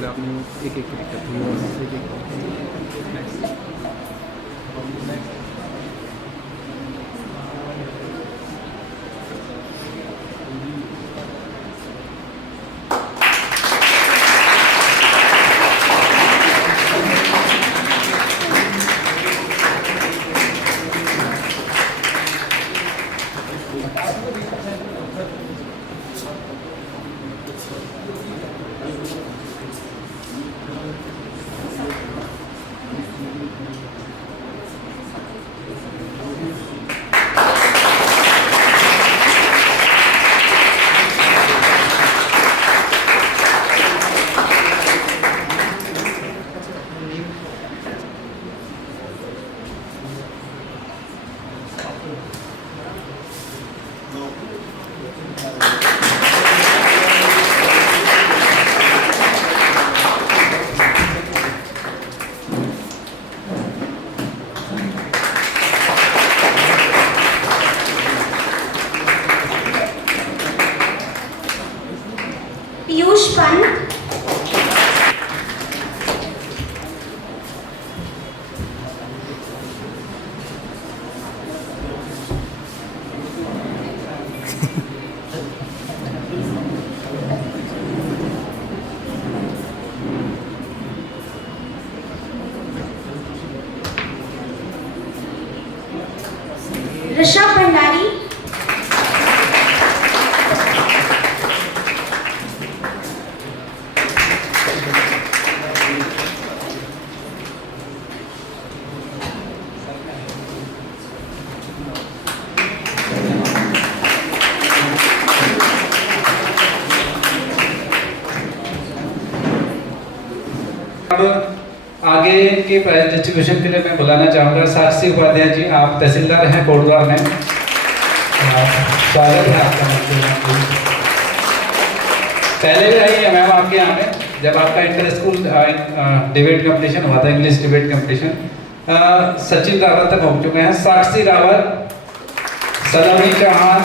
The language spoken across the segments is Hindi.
पहले आपने एक एक क्लिक करते हैं बस एक एक नेक्स्ट। पीयूष पंत, ऋषभ भंडारी, अब आगे के प्राइज डिस्ट्रीब्यूशन के लिए मैं बुलाना चाहूँगा साक्षी उपाध्याय जी। आप तहसीलदार हैं कोटद्वार में, स्वागत है आपका। पहले भी आई है मैम आपके यहाँ में जब आपका इंटर स्कूल डिबेट कंपटीशन हुआ था, English debate competition. Sachin Rawat तक पहुँच चुके हैं, साक्षी रावत, सलोनी चौहान,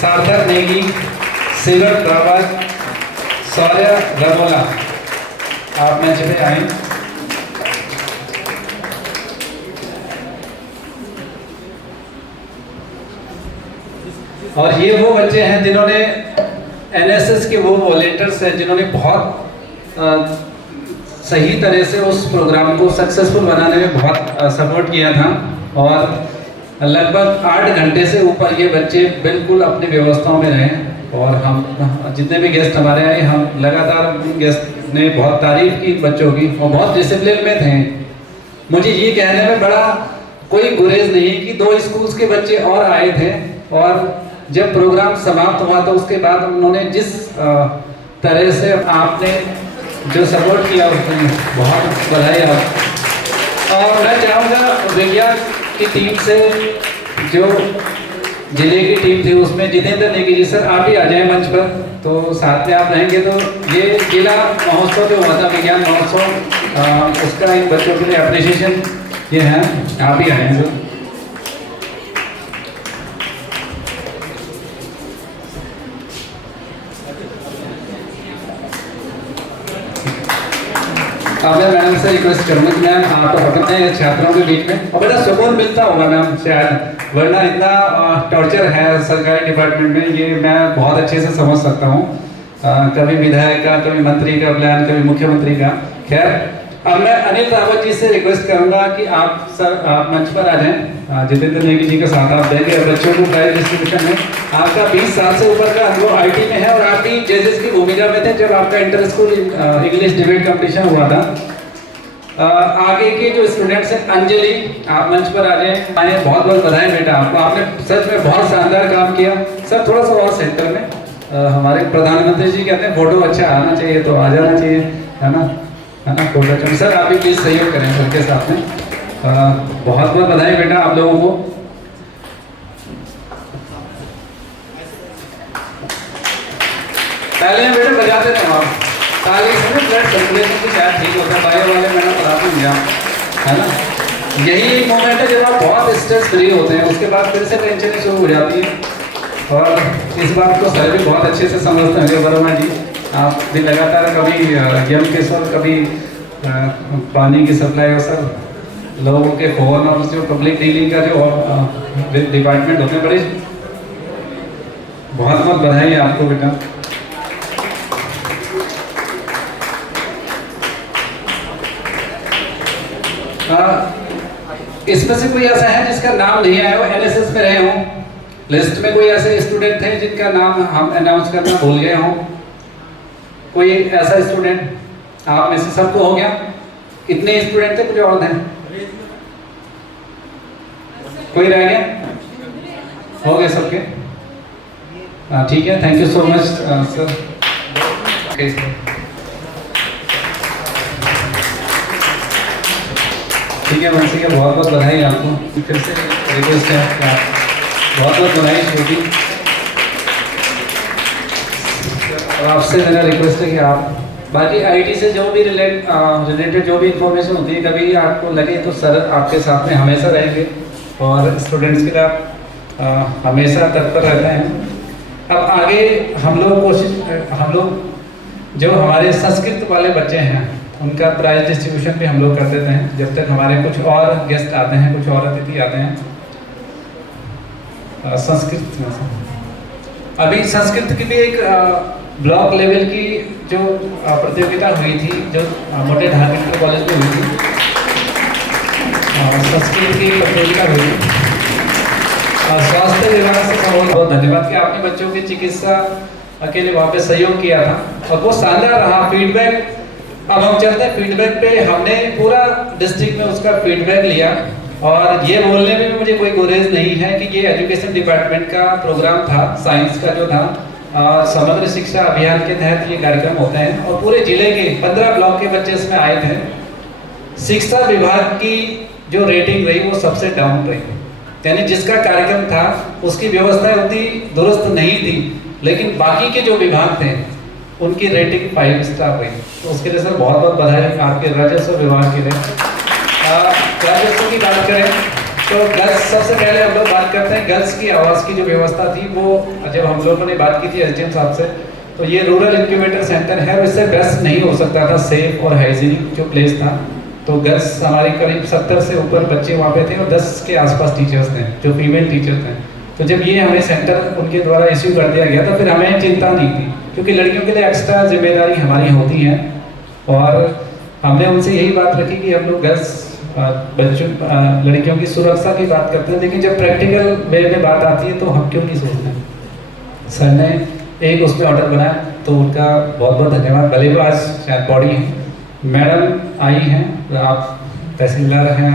सार्थक नेगी, सीरत रावत, सौर्य रमोला, आप मंच पे आए। और ये वो बच्चे हैं जिन्होंने एनएसएस के वो वॉलेंटियर्स हैं जिन्होंने बहुत सही तरह से उस प्रोग्राम को सक्सेसफुल बनाने में बहुत सपोर्ट किया था। और लगभग 8 घंटे से ऊपर ये बच्चे बिल्कुल अपनी व्यवस्थाओं में रहे। और हम जितने भी गेस्ट हमारे आए, हम लगातार गेस्ट ने बहुत तारीफ की बच्चों की और बहुत डिसिप्लिन में थे। मुझे ये कहने में बड़ा कोई गुरेज नहीं कि 2 स्कूल्स के बच्चे और आए थे, और जब प्रोग्राम समाप्त हुआ तो उसके बाद उन्होंने जिस तरह से आपने जो सपोर्ट किया उसमें बहुत बधाई आप। और मैं चाहूँगा विज्ञान की टीम से, जो जिले की टीम थी उसमें जितेंद्र नेगी जी, सर आप ही आ जाएं मंच पर, तो साथ में आप रहेंगे। तो ये जिला महोत्सव जो हुआ था विज्ञान महोत्सव, उसका इन बच्चों के लिए अप्रिशिएशन ये है, आप ही आए सर। अब मैं मैम से रिक्वेस्ट करूँगा कि मैम आप अपने छात्रों के बीच में, और बड़ा सुकून मिलता होगा मैम शायद, वरना इतना टॉर्चर है सरकारी डिपार्टमेंट में, ये मैं बहुत अच्छे से समझ सकता हूँ। कभी विधायक का, कभी मंत्री का प्लान, कभी मुख्यमंत्री का। खैर, अब मैं अनिल रावत जी से रिक्वेस्ट करूँगा कि आप सर आप मंच पर आ जाएं। जितेंद्र नेगी जी के साथ आप देंगे बच्चों को प्राइज डिस्ट्रीब्यूशन में। आपका 20 साल से ऊपर का अनुभव आईटी में है, और आप भी जजेस की भूमिका में थे जब आपका inter school English debate competition हुआ था। आगे के जो स्टूडेंट्स हैं, अंजलि आप मंच पर आ जाएं। बहुत बहुत बधाई बेटा आपको, आपने सच में बहुत शानदार काम किया। सर थोड़ा सा और सेंटर में, हमारे प्रधानमंत्री जी कहते हैं फोटो अच्छा आना चाहिए तो आ जाना चाहिए, है ना फोटो अच्छा। सर आप भी प्लीज सहयोग करें सर के साथ में। बहुत बहुत बधाई बेटा आप लोगों को। पहले बेटा बजाते थे आप ताली से, ब्लड सर्कुलेशन की शायद ठीक होता है। बायो वाले मैंने पढ़ाते हैं है ना, यही मोमेंट है जब आप बहुत स्ट्रेस फ्री होते हैं, उसके बाद फिर से टेंशन शुरू हो जाती है। और इस बात को सर भी बहुत अच्छे से समझते हैं वर्मा जी। आप भी लगातार कभी यमकेश्वर, कभी पानी की सप्लाई और सब लोगों के फोन और जो पब्लिक डीलिंग का जो डिपार्टमेंट होते हैं, बड़ी बहुत बहुत बधाई है आपको बेटा। इसमें से कोई ऐसा है जिसका नाम नहीं आया हो, एनएसएस में रहे हो? लिस्ट में कोई ऐसे स्टूडेंट थे जिनका नाम हम अनाउंस करना भूल गए हो? कोई ऐसा स्टूडेंट आप में से? सबको हो गया? इतने स्टूडेंट थे, कुछ और थे? कोई रह गया? हो गए सबके? ठीक है, thank you so much sir. ठीक है वंशी का बहुत बहुत बधाई आपको। फिर से रिक्वेस्ट है कि आप बहुत बहुत बधाई छोटी। और आपसे मेरा रिक्वेस्ट है कि आप बाकी आईटी से जो भी रिलेटेड जो भी इंफॉर्मेशन होती है, कभी आपको लगे तो सर आपके साथ में हमेशा रहेंगे और स्टूडेंट्स के लिए हमेशा तत्पर रहते हैं। अब आगे हम लोग जो हमारे संस्कृत वाले बच्चे हैं उनका प्राइज डिस्ट्रीब्यूशन भी हम लोग कर देते हैं, जब तक हमारे कुछ और गेस्ट आते हैं, कुछ और अतिथि आते हैं संस्कृत में से। अभी संस्कृत की भी एक ब्लॉक लेवल की जो प्रतियोगिता हुई थी, जो मोटे ढाका इंटर कॉलेज में हुई थी, संस्कृत की प्रतियोगिता हुई थी। स्वास्थ्य विभाग से बहुत बहुत धन्यवाद कि आपने बच्चों की चिकित्सा के लिए वहाँ पे सहयोग किया था और वो शानदार रहा। फीडबैक, अब हम चलते हैं फीडबैक पे। हमने पूरा डिस्ट्रिक्ट में उसका फीडबैक लिया और ये बोलने में भी मुझे कोई गुरेज नहीं है कि ये एजुकेशन डिपार्टमेंट का प्रोग्राम था, साइंस का जो था, समग्र शिक्षा अभियान के तहत ये कार्यक्रम होते हैं और पूरे जिले के 15 ब्लॉक के बच्चे इसमें आए थे। शिक्षा विभाग की जो रेटिंग रही वो सबसे डाउन रही, यानी जिसका कार्यक्रम था उसकी व्यवस्था उतनी दुरुस्त नहीं थी, लेकिन बाकी के जो विभाग थे उनकी रेटिंग 5 स्टार रही। तो उसके लिए सर बहुत बहुत बधाई आपके राजस्व विभाग के लिए। राजस्व की बात करें तो गर्ल्स, सबसे पहले हम लोग बात करते हैं गर्ल्स की आवास की जो व्यवस्था थी, वो जब हम लोगों ने बात की थी एसडीएम साहब से, तो ये रूरल इंक्यूबेटर सेंटर है, इससे बेस्ट नहीं हो सकता था, सेफ और हाइजीनिक जो प्लेस था। तो गर्ल्स हमारी करीब 70 से ऊपर बच्चे वहाँ पे थे और 10 के आसपास टीचर्स थे जो फीमेल टीचर थे। तो जब ये हमें सेंटर उनके द्वारा इश्यू कर दिया गया तो फिर हमें चिंता नहीं थी, क्योंकि लड़कियों के लिए एक्स्ट्रा जिम्मेदारी हमारी होती है और हमने उनसे यही बात रखी कि हम लोग गर्ल्स बच्चों लड़कियों की सुरक्षा की बात करते हैं, लेकिन जब प्रैक्टिकल वे में बात आती है तो हम क्यों नहीं सोचते। सर ने एक उसमें ऑर्डर बनाया तो उनका बहुत बहुत धन्यवाद। भले वो आज शायद बॉडी है, मैडम आई हैं, आप तहसीलदार हैं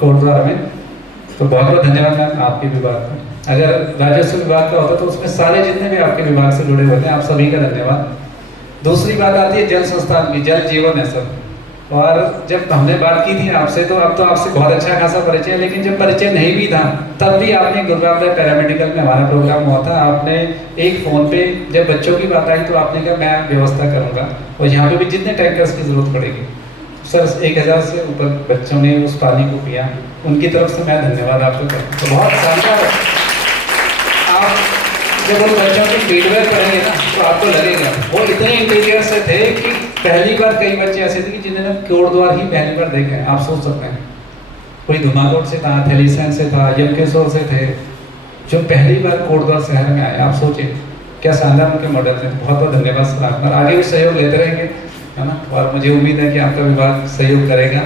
कोटद्वार में, तो बहुत बहुत धन्यवाद मैम आपके विभाग का। अगर राजस्व विभाग का होता तो उसमें सारे जितने भी आपके विभाग से जुड़े होते हैं, आप सभी का धन्यवाद। दूसरी बात आती है जल संस्थान की, जल जीवन है सर। और जब हमने बात की थी आपसे तो अब तो आपसे बहुत अच्छा खासा परिचय है, लेकिन जब परिचय नहीं भी था तब भी आपने गुरुग्राम पैरामेडिकल में हमारा प्रोग्राम हुआ था, आपने एक फ़ोन पे जब बच्चों की बात आई तो आपने कहा मैं व्यवस्था करूँगा और यहाँ पे भी जितने टैंकर्स की ज़रूरत पड़ेगी। सर 1000 से ऊपर बच्चों ने उस पानी को पिया, उनकी तरफ से मैं धन्यवाद आपको करता हूँ। तो बहुत शानदार। आप जब उन बच्चों की फीडबैक करेंगे ना तो आपको लगेगा वो इतने इंटीरियर से थे कि पहली बार कई बच्चे ऐसे थे कि जिन्होंने कोटद्वार ही पहली बार देखे हैं। आप सोच सकते हैं, कोई धुमाकोट से था, थैलीसैंड से था, यमकेश्वर से थे, जो पहली बार कोटद्वार शहर में आए। आप सोचिए क्या शानदार उनके मॉडल थे। बहुत बहुत धन्यवाद सर आपका, आगे भी सहयोग लेते रहेंगे, है ना। और मुझे उम्मीद है कि आपका विभाग सहयोग करेगा।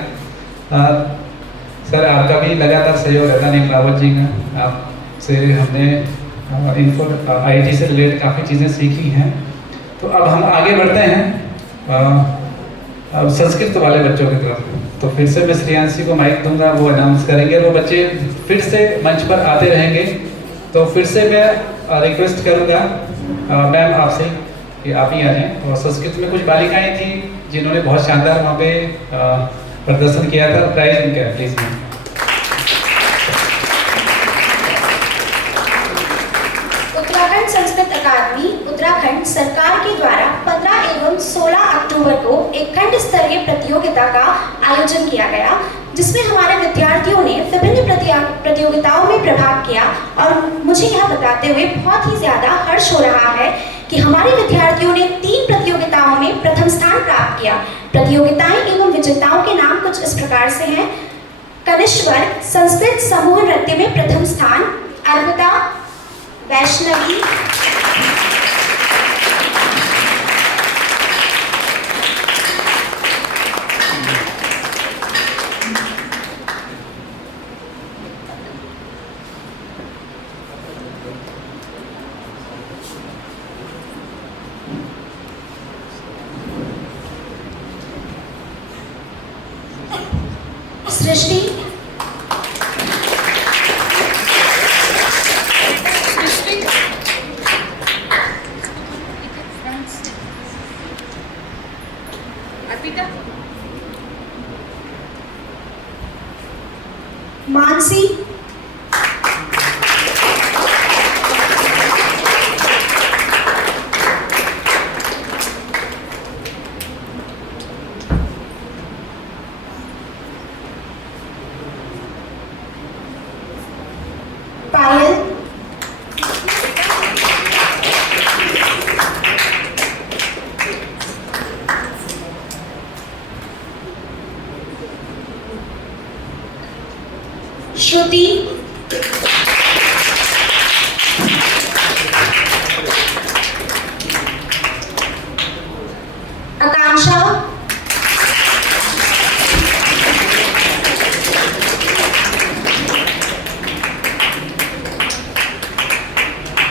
सर आपका भी लगातार सहयोग रहता नहीं, रावत जी का, आपसे हमने आईटी से रिलेटेड काफ़ी चीज़ें सीखी हैं। तो अब हम आगे बढ़ते हैं अब संस्कृत वाले बच्चों की तरफ। तो फिर से मैं श्रेयांशी को माइक दूंगा, वो अनाउंस करेंगे, वो बच्चे फिर से मंच पर आते रहेंगे। तो फिर से मैं रिक्वेस्ट करूंगा मैम आपसे कि आप ही आ जाएं। और संस्कृत में कुछ बालिकाएं थी जिन्होंने बहुत शानदार वहाँ पे प्रदर्शन किया था, प्राइज उनका प्लीज मैम। उत्तराखंड संस्कृत अकादमी उत्तराखंड सरकार के द्वारा 15 एवं 16 अक्टूबर को एक खंड स्तरीय प्रतियोगिता का आयोजन किया गया, जिसमें हमारे विद्यार्थियों ने विभिन्न प्रतियोगिताओं में प्रभाग किया। और मुझे यह बताते हुए बहुत ही ज़्यादा हर्ष हो रहा है कि हमारे विद्यार्थियों ने 3 प्रतियोगिताओं में प्रथम स्थान प्राप्त किया। प्रतियोगिताएं एवं विजेताओं के नाम कुछ इस प्रकार से हैं। कनिष्ठ वर्ग संस्कृत समूह नृत्य में प्रथम स्थान अर्पिता वैष्णवी, सृष्टि, मानसी, पायल, श्रुति, आकांक्षा,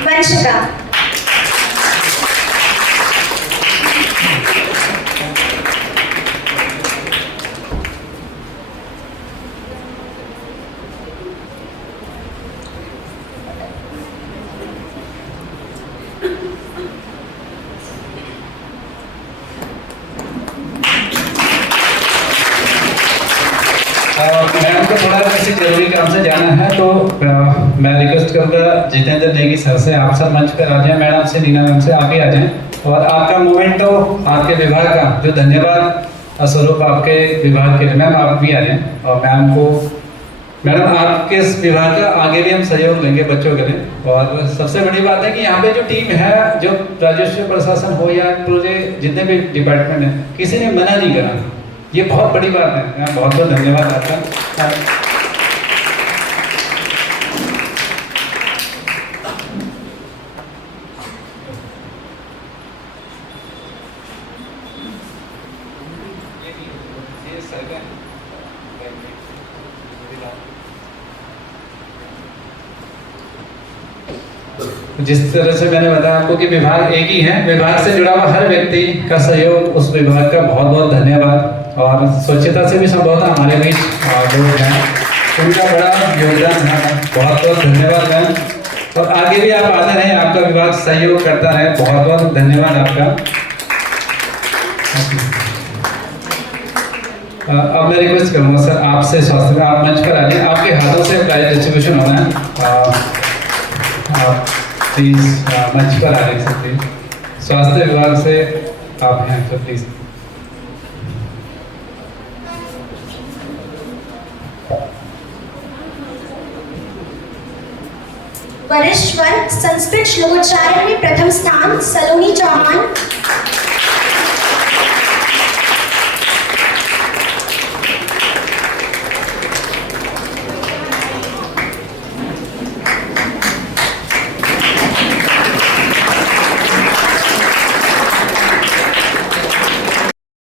वंशिका। मैम को थोड़ा किसी जरूरी काम से जाना है, तो मैं रिक्वेस्ट करूँगा जितेंद्र नेगी सर से, आप सब मंच पर आ जाएं, मैडम से, नीना मैम से आप ही आ जाएं, और आपका मोमेंटो आपके विभाग का जो धन्यवाद स्वरूप आपके विभाग के लिए मैम आप भी आ जाएं, और मैम को, मैडम आपके इस विभाग का आगे भी हम सहयोग लेंगे बच्चों के लिए। और सबसे बड़ी बात है कि यहाँ पे जो टीम है, जो राजस्व प्रशासन हो या प्रोजेक्ट जितने भी डिपार्टमेंट है, किसी ने मना नहीं करा, ये बहुत बड़ी बात है। मैं बहुत बहुत धन्यवाद आपका। जिस तरह से मैंने बताया आपको कि विभाग एक ही है, विभाग से जुड़ा हुआ हर व्यक्ति का सहयोग, उस विभाग का बहुत बहुत धन्यवाद। और स्वच्छता से भी संभवतः हमारे बीच लोग हैं, उनका बड़ा योगदान है, बहुत बहुत धन्यवाद मैम। और आगे भी आप आते रहें, आपका विभाग सहयोग करता रहे, बहुत बहुत धन्यवाद आपका। अब मैं रिक्वेस्ट करूँगा सर आपसे, स्वास्थ्य में आप मंच पर आ जाए, आपके हाथों से प्राइज डिस्ट्रीब्यूशन होना है, प्लीज मंच पर आ जाए सकते। स्वास्थ्य विभाग से आप हैं तो प्लीज। वरिष्ठ वर्ग संस्कृत श्लोकोच्चारण में प्रथम स्थान सलोनी चौहान,